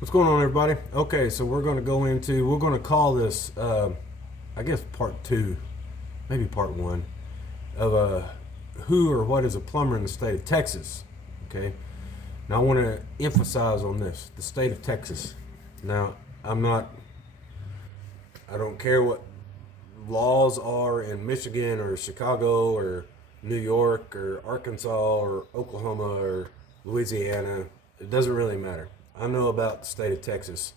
What's going on, everybody? Okay, so we're going to call this, I guess, part two, maybe part one, of who or what is a plumber in the state of Texas. Okay, now I want to emphasize on this the state of Texas. Now, I don't care what laws are in Michigan or Chicago or New York or Arkansas or Oklahoma or Louisiana. It doesn't really matter. I know about the state of Texas.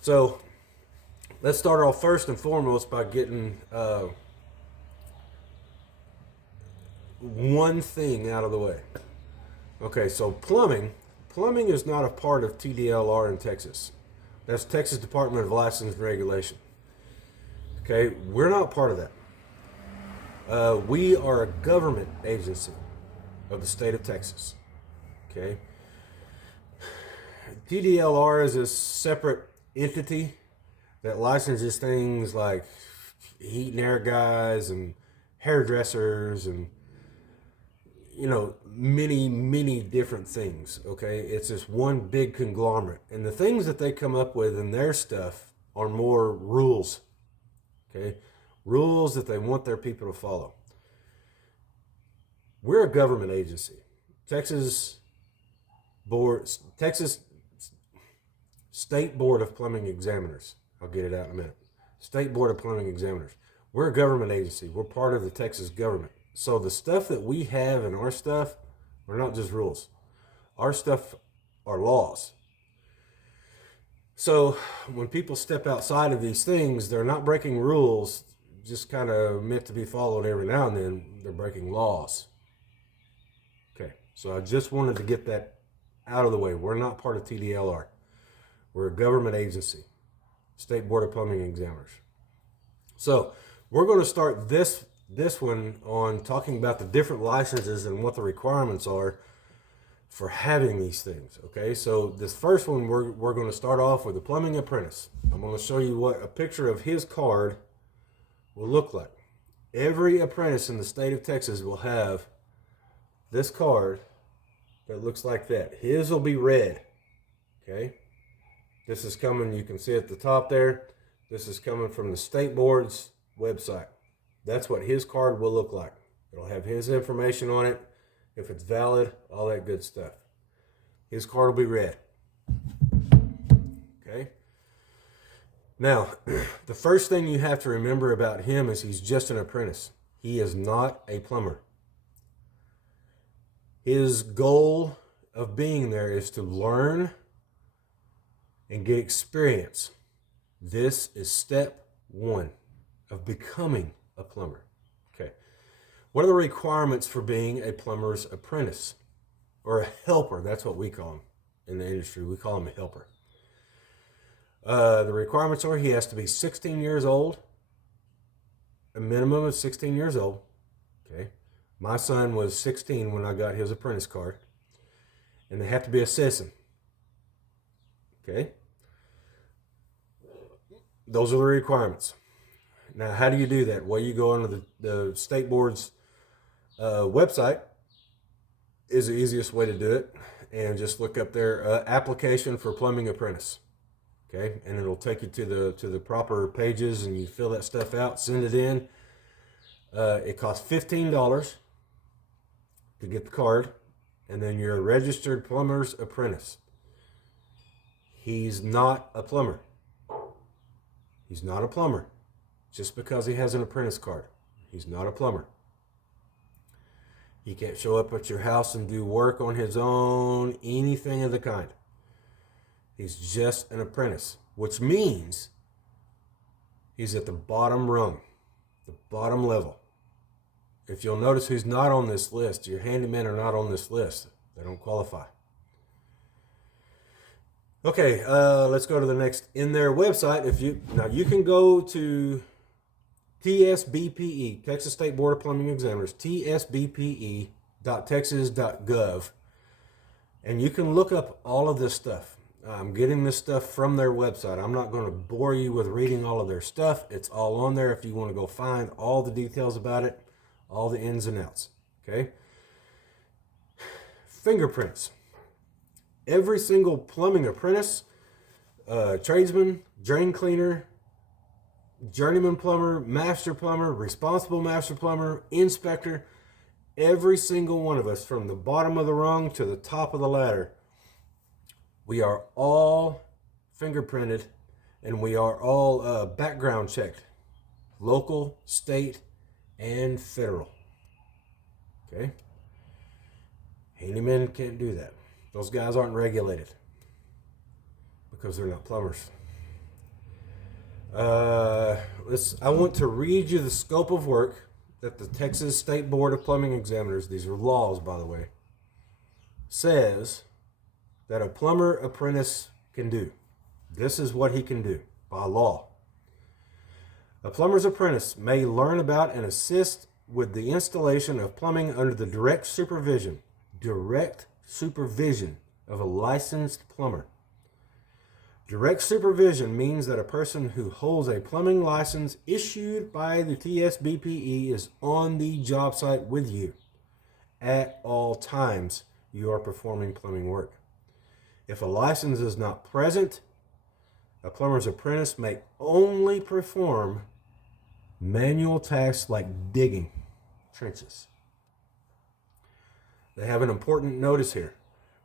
So let's start off first and foremost by getting one thing out of the way. Okay, so plumbing is not a part of TDLR in Texas. That's Texas Department of License and Regulation. Okay, we're not part of that. We are a government agency of the state of Texas. Okay, TDLR is a separate entity that licenses things like heat and air guys and hairdressers and many different things. Okay, it's just one big conglomerate, and the things that they come up with in their stuff are more rules. Okay, rules that they want their people to follow. We're a government agency. Texas State Board of Plumbing Examiners. I'll get it out in a minute. State Board of Plumbing Examiners. We're a government agency. We're part of the Texas government. So the stuff that we have in our stuff are not just rules. Our stuff are laws. So when people step outside of these things, they're not breaking rules, just kind of meant to be followed every now and then. They're breaking laws. Okay, so I just wanted to get that out of the way. We're not part of TDLR. We're a government agency, State Board of Plumbing Examiners. So we're going to start this one on talking about the different licenses and what the requirements are for having these things. Okay, so this first one, we're going to start off with the plumbing apprentice. I'm going to show you what a picture of his card will look like. Every apprentice in the state of Texas will have this card that looks like that. His will be red. Okay, this is coming, you can see at the top there, this is coming from the state board's website. That's what his card will look like. It'll have his information on it, if it's valid, all that good stuff. His card will be red. Okay? Now, the first thing you have to remember about him is he's just an apprentice. He is not a plumber. His goal of being there is to learn and get experience. This is step one of becoming a plumber. Okay. What are the requirements for being a plumber's apprentice? Or a helper, that's what we call him in the industry. We call him a helper. The requirements are he has to be 16 years old, a minimum of 16 years old. Okay. My son was 16 when I got his apprentice card. And they have to be a citizen. Okay. Those are the requirements. Now, how do you do that? Well, you go onto the state board's website is the easiest way to do it, and just look up their application for plumbing apprentice. Okay, and it'll take you to the proper pages, and you fill that stuff out, send it in. It costs $15 to get the card, and then you're a registered plumber's apprentice. He's not a plumber. He's not a plumber. Just because he has an apprentice card, he's not a plumber. He can't show up at your house and do work on his own, anything of the kind. He's just an apprentice, which means he's at the bottom rung, the bottom level. If you'll notice who's not on this list, your handymen are not on this list. They don't qualify. Okay, let's go to the next. In their website, you can go to TSBPE, Texas State Board of Plumbing Examiners, tsbpe.texas.gov, and you can look up all of this stuff. I'm getting this stuff from their website. I'm not going to bore you with reading all of their stuff. It's all on there if you want to go find all the details about it, all the ins and outs. Okay? Fingerprints. Every single plumbing apprentice, tradesman, drain cleaner, journeyman plumber, master plumber, responsible master plumber, inspector, every single one of us from the bottom of the rung to the top of the ladder, we are all fingerprinted and we are all background checked, local, state, and federal. Okay? Handymen can't do that. Those guys aren't regulated because they're not plumbers. I want to read you the scope of work that the Texas State Board of Plumbing Examiners, these are laws by the way, says that a plumber apprentice can do. This is what he can do by law. A plumber's apprentice may learn about and assist with the installation of plumbing under the direct supervision of a licensed plumber. Direct supervision means that a person who holds a plumbing license issued by the TSBPE is on the job site with you at all times you are performing plumbing work. If a license is not present, a plumber's apprentice may only perform manual tasks like digging trenches. They have an important notice here.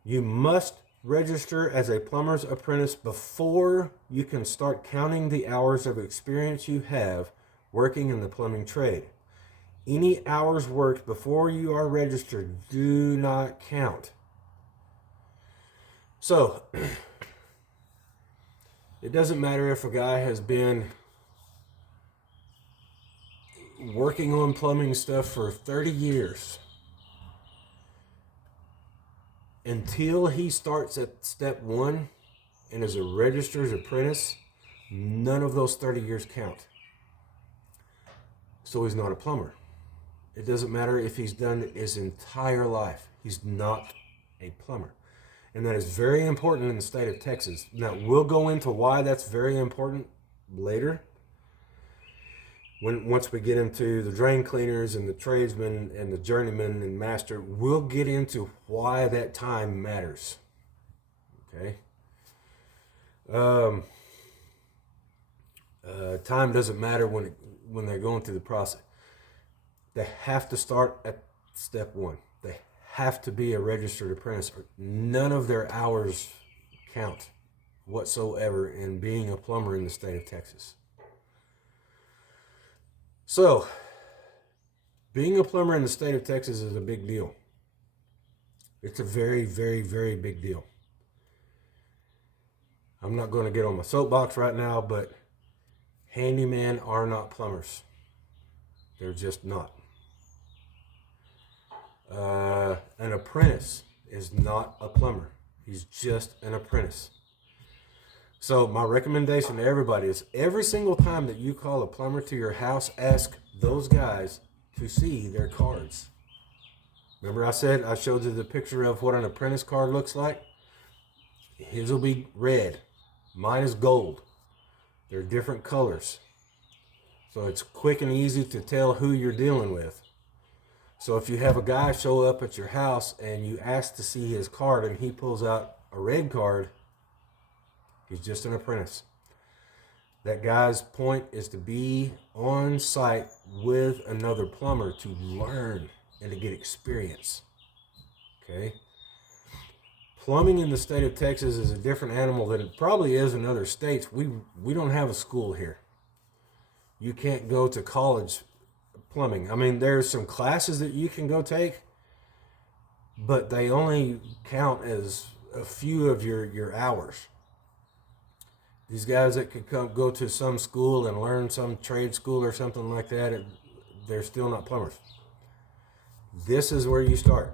You must register as a plumber's apprentice before you can start counting the hours of experience you have working in the plumbing trade. Any hours worked before you are registered do not count. So, it doesn't matter if a guy has been working on plumbing stuff for 30 years. Until he starts at step 1 and is a registered apprentice, none of those 30 years count. So he's not a plumber. It doesn't matter if he's done it his entire life. He's not a plumber. And that is very important in the state of Texas. Now, we'll go into why that's very important later. Once we get into the drain cleaners and the tradesmen and the journeyman and master, we'll get into why that time matters. Okay? Time doesn't matter when they're going through the process. They have to start at step 1. They have to be a registered apprentice. None of their hours count whatsoever in being a plumber in the state of Texas. So, being a plumber in the state of Texas is a big deal. It's a very, very, very big deal. I'm not going to get on my soapbox right now, but handymen are not plumbers. They're just not. An apprentice is not a plumber. He's just an apprentice. So my recommendation to everybody is every single time that you call a plumber to your house, ask those guys to see their cards. Remember I showed you the picture of what an apprentice card looks like? His will be red. Mine is gold. They're different colors. So it's quick and easy to tell who you're dealing with. So if you have a guy show up at your house and you ask to see his card and he pulls out a red card, he's just an apprentice. That guy's point is to be on site with another plumber to learn and to get experience. Okay? Plumbing in the state of Texas is a different animal than it probably is in other states. We don't have a school here. You can't go to college plumbing. I mean, there's some classes that you can go take, but they only count as a few of your hours. These guys that could go to some school and learn some trade school or something like that, they're still not plumbers. This is where you start.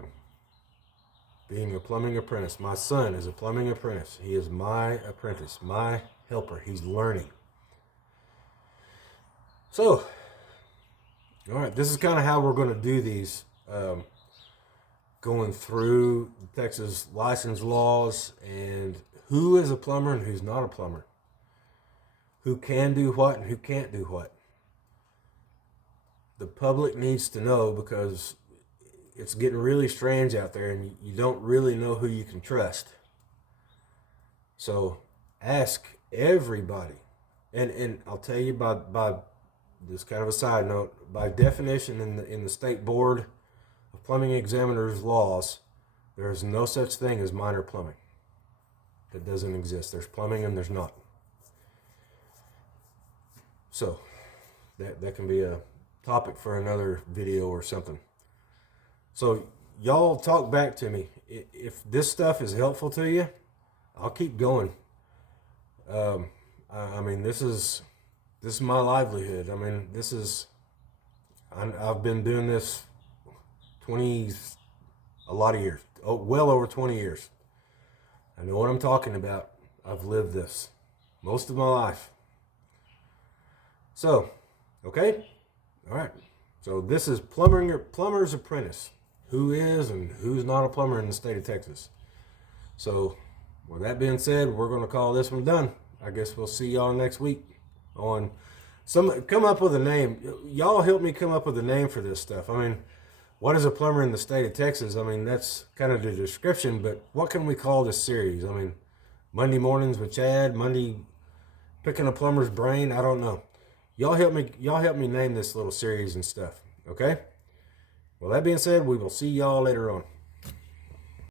Being a plumbing apprentice. My son is a plumbing apprentice. He is my apprentice, my helper. He's learning. So, all right, this is kind of how we're going to do these. Going through Texas license laws and who is a plumber and who's not a plumber. Who can do what and who can't do what. The public needs to know because it's getting really strange out there and you don't really know who you can trust. So ask everybody. And I'll tell you by this kind of a side note, by definition in the state board of plumbing examiners laws, there is no such thing as minor plumbing. That doesn't exist. There's plumbing and there's not. So that can be a topic for another video or something. So y'all talk back to me. If this stuff is helpful to you, I'll keep going. I mean, this is my livelihood. I mean, I've been doing this a lot of years. Oh, well over 20 years. I know what I'm talking about. I've lived this most of my life. So, okay? All right. So this is Plumber's Apprentice. Who is and who's not a plumber in the state of Texas. So, with that being said, we're going to call this one done. I guess we'll see y'all next week on come up with a name. Y'all help me come up with a name for this stuff. I mean, what is a plumber in the state of Texas? I mean, that's kind of the description, but what can we call this series? I mean, Monday mornings with Chad, Monday picking a plumber's brain. I don't know. Y'all help me name this little series and stuff. Okay? Well, that being said, we will see y'all later on.